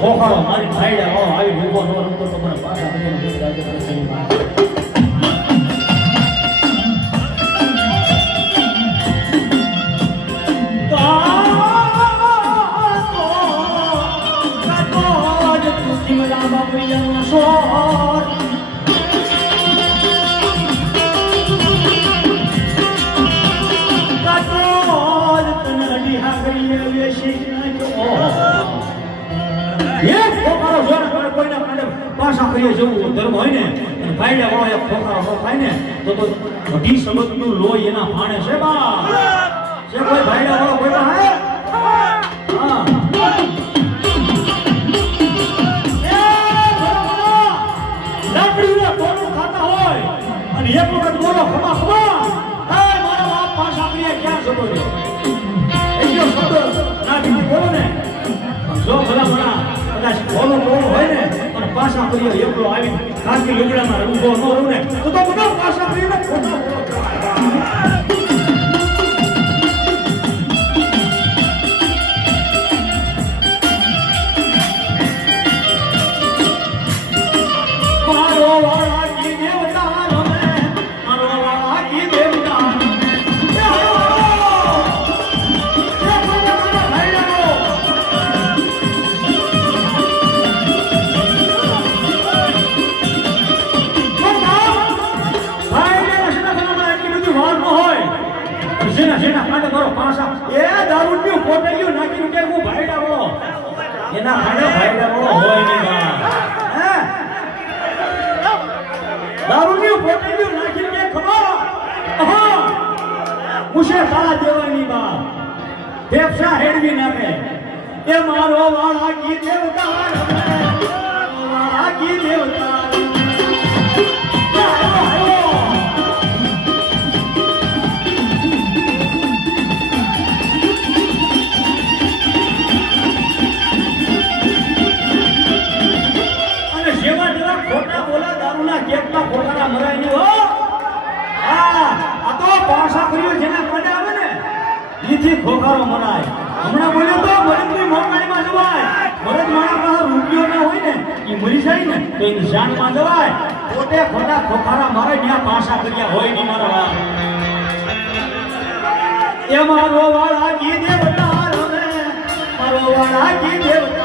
ખોખાડો મારી ભાઈડા હો આવી ભૂગો નો રમતો તો મને પાછા કરીને ગુજરાતી પરિસ્થિતિમાં ધર્મ હોય ને ભાઈડા વાળો એક ખોખારો થાય ને તો અઢી સમજનું લોહી એના ભાણે છે બા છે કોઈ ભાઈડા વાળો કોઈ હે હા લાકડીના ટોળું ખાતા હોય અને એક વખત બોલો ખમા ખમા હે મારા બાપ પાછા કરીએ ક્યાં જતો રહ્યો એટલો શબ્દ નાખી બોલો ને જો ભલા ભલા કદાચ બોલો ટોળું હોય ને અને પાછા કરીએ એકલો આવી ખાકી લુગડામાં ઊભો ન રહું ને તો બધા પાછા કરીને ખોટા એના ભાઈડા હોય નહીં હે દારૂની પોટલીઓ નાખીને ખબર હા મુશે સારા દેવાની બા ફેફસા હેડવી નાખે એ મારો વાળા કી દેવતા વાળા કી દેવતા કેટલા ખોટાના મરાય નહીં હો આ તો પાછા કર્યો જેના કાંડે આવે ને ઈથી ખોખારો મરાય હમણાં બોલ્યો તો મરદની મોકાળીમાં જવાય મરદ માણા પાસે રૂપિયો ના હોય ને એ મરી જાય ને તો એની જાનમાં જવાય પોતે ખોટા ખોખારા મારે ત્યાં પાછા કર્યા હોય નહીં મારા એ મારો વાળા કી દેવતા રે મારો વાળા કી દેવતા